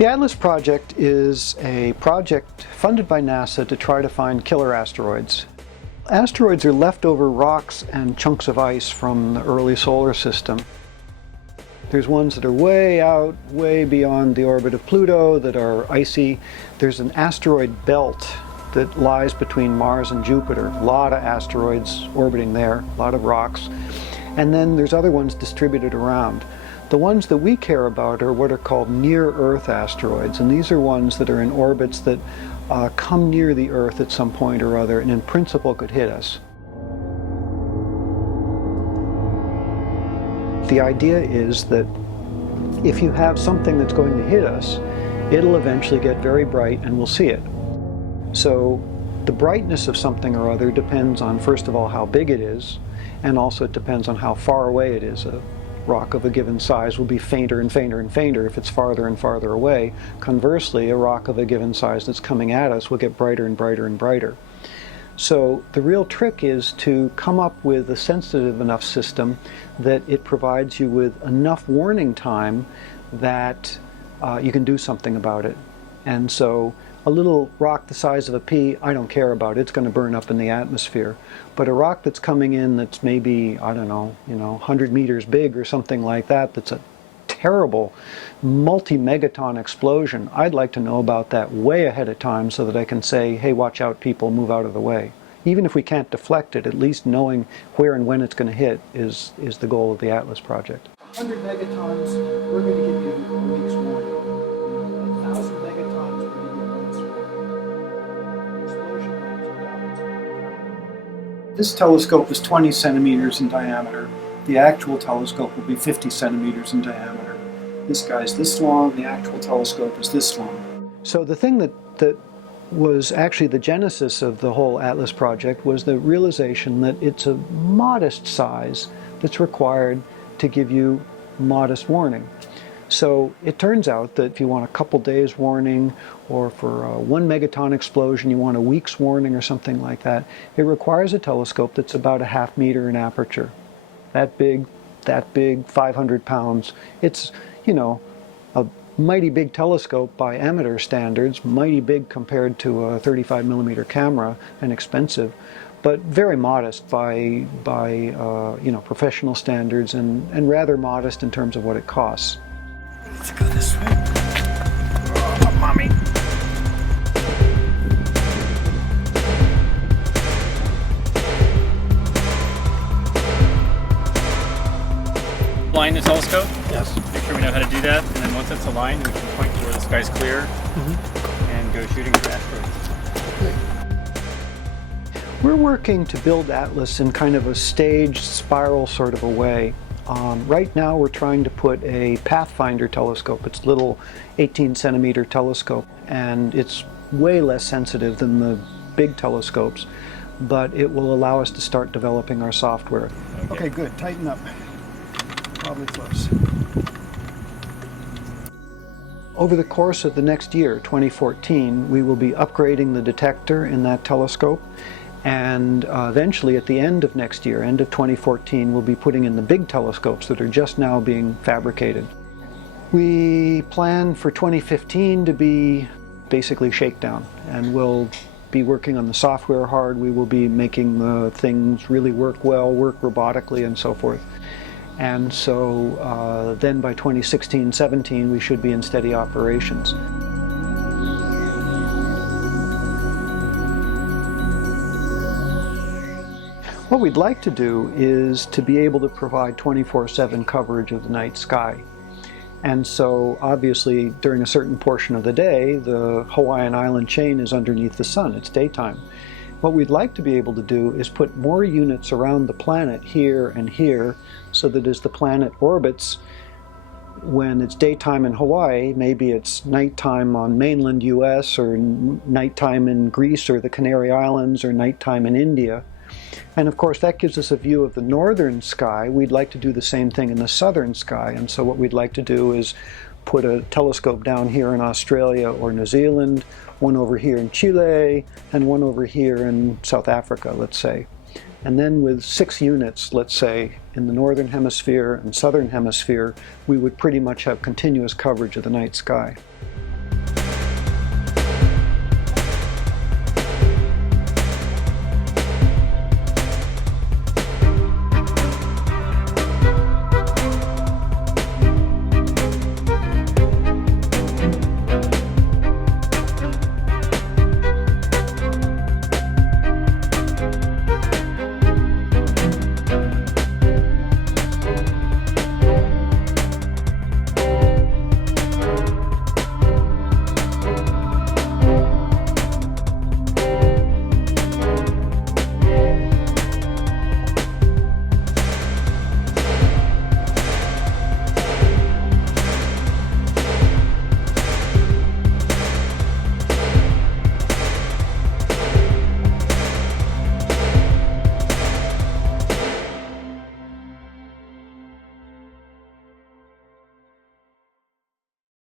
The ATLAS project is a project funded by NASA to try to find killer asteroids. Asteroids are leftover rocks and chunks of ice from the early solar system. There's ones that are way out, way beyond the orbit of Pluto that are icy. There's an asteroid belt that lies between Mars and Jupiter. A lot of asteroids orbiting there, a lot of rocks. And then there's other ones distributed around. The ones that we care about are what are called near-Earth asteroids, and these are ones that are in orbits that come near the Earth at some point or other, and in principle could hit us. The idea is that if you have something that's going to hit us, it'll eventually get very bright and we'll see it. So the brightness of something or other depends on, first of all, how big it is, and also it depends on how far away it is. A rock of a given size will be fainter and fainter and fainter if it's farther and farther away. Conversely, a rock of a given size that's coming at us will get brighter and brighter and brighter. So the real trick is to come up with a sensitive enough system that it provides you with enough warning time that you can do something about it. And so a little rock the size of a pea, I don't care about. It's going to burn up in the atmosphere. But a rock that's coming in that's maybe, I don't know, 100 meters big or something like that, that's a terrible multi-megaton explosion, I'd like to know about that way ahead of time so that I can say, hey, watch out people, move out of the way. Even if we can't deflect it, at least knowing where and when it's going to hit is the goal of the ATLAS project. 100 megatons, we're going to give you a week's warning. 1,000 megatons, we're going to give you a month's warning. Explosion. This telescope is 20 centimeters in diameter. The actual telescope will be 50 centimeters in diameter. This guy's this long, the actual telescope is this long. So the thing that was actually the genesis of the whole ATLAS project was the realization that it's a modest size that's required to give you modest warning. So it turns out that if you want a couple days warning, or for a 1 megaton explosion you want a week's warning or something like that, it requires a telescope that's about a ½ meter in aperture. That big, 500 pounds. It's, a mighty big telescope by amateur standards, mighty big compared to a 35 millimeter camera and expensive, but very modest by professional standards, and rather modest in terms of what it costs. Let's go this way. Oh, mommy. Line the telescope. Yes. Make sure we know how to do that, and then once it's aligned, we can point to where the sky's clear and go shooting for asteroids. We're working to build ATLAS in kind of a staged spiral sort of a way. Right now we're trying to put a Pathfinder telescope. It's a little 18 centimeter telescope, and it's way less sensitive than the big telescopes, but it will allow us to start developing our software. Okay, good. Tighten up. Probably close. Over the course of the next year, 2014, we will be upgrading the detector in that telescope, and eventually at the end of next year, end of 2014, we'll be putting in the big telescopes that are just now being fabricated. We plan for 2015 to be basically shakedown, and we'll be working on the software hard. We will be making the things really work well, work robotically and so forth. And so then by 2016-17 we should be in steady operations. What we'd like to do is to be able to provide 24/7 coverage of the night sky. And so obviously during a certain portion of the day, the Hawaiian island chain is underneath the sun, it's daytime. What we'd like to be able to do is put more units around the planet here and here, so that as the planet orbits, when it's daytime in Hawaii, maybe it's nighttime on mainland US, or nighttime in Greece or the Canary Islands, or nighttime in India. And of course that gives us a view of the northern sky. We'd like to do the same thing in the southern sky, and so what we'd like to do is put a telescope down here in Australia or New Zealand, one over here in Chile, and one over here in South Africa, let's say. And then with 6 units, let's say, in the northern hemisphere and southern hemisphere, we would pretty much have continuous coverage of the night sky.